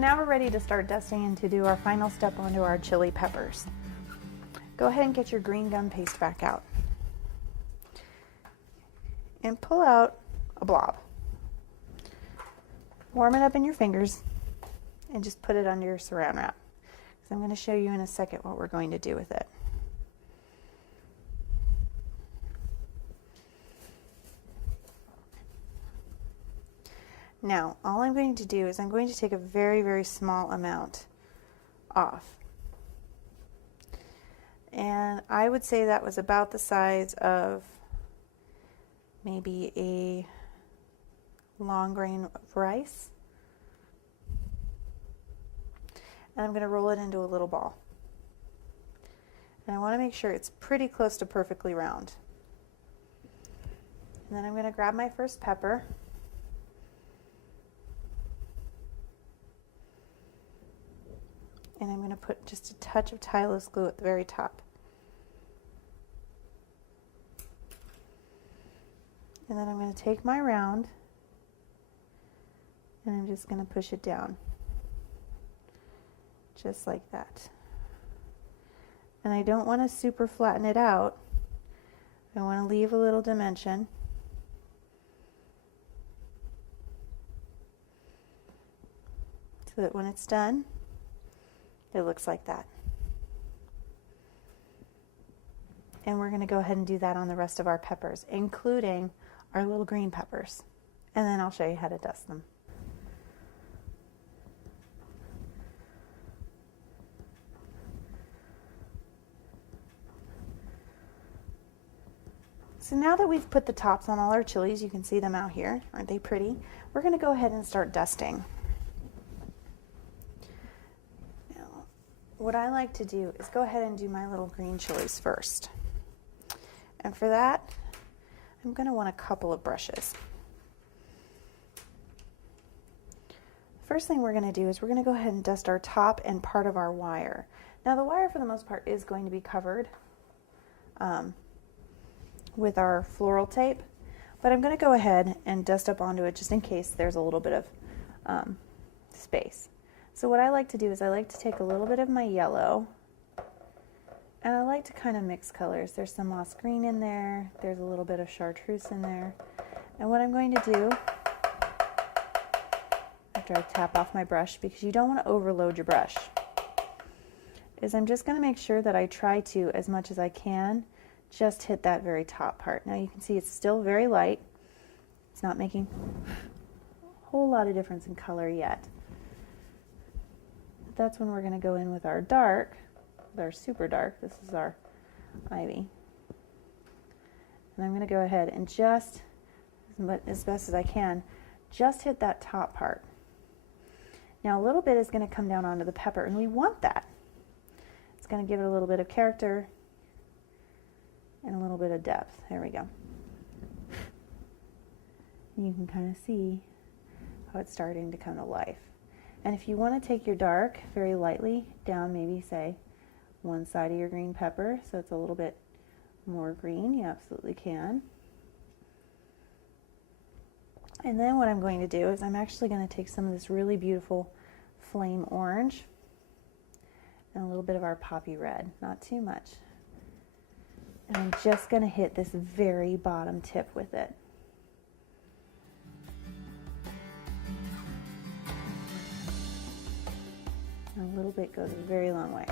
now we're ready to start dusting and to do our final step onto our chili peppers. Go ahead and get your green gum paste back out. And pull out a blob. Warm it up in your fingers and just put it under your saran wrap. So I'm going to show you in a second what we're going to do with it. Now, all I'm going to do is I'm going to take a very, very small amount off. And I would say that was about the size of maybe a long grain of rice. And I'm going to roll it into a little ball. And I want to make sure it's pretty close to perfectly round. And then I'm going to grab my first pepper. And I'm going to put just a touch of Tylose glue at the very top. And then I'm going to take my round and I'm just going to push it down. Just like that. And I don't want to super flatten it out. I want to leave a little dimension. So that when it's done, it looks like that. And we're going to go ahead and do that on the rest of our peppers, including our little green peppers. And then I'll show you how to dust them. So now that we've put the tops on all our chilies, you can see them out here. Aren't they pretty? We're going to go ahead and start dusting. What I like to do is go ahead and do my little green chilies first. And for that, I'm going to want a couple of brushes. First thing we're going to do is we're going to go ahead and dust our top and part of our wire. Now the wire for the most part is going to be covered with our floral tape, but I'm going to go ahead and dust up onto it just in case there's a little bit of space. So what I like to do is I like to take a little bit of my yellow and I like to kind of mix colors. There's some moss green in there, there's a little bit of chartreuse in there. And what I'm going to do, after I tap off my brush, because you don't want to overload your brush, is I'm just going to make sure that I try to, as much as I can, just hit that very top part. Now you can see it's still very light. It's not making a whole lot of difference in color yet. That's when we're going to go in with our dark, with our super dark. This is our ivy. And I'm going to go ahead and just, as best as I can, just hit that top part. Now a little bit is going to come down onto the pepper, and we want that. It's going to give it a little bit of character and a little bit of depth. There we go. You can kind of see how it's starting to come to life. And if you want to take your dark very lightly down, maybe say one side of your green pepper so it's a little bit more green, you absolutely can. And then what I'm going to do is I'm actually going to take some of this really beautiful flame orange and a little bit of our poppy red, not too much. And I'm just going to hit this very bottom tip with it. A little bit goes a very long way.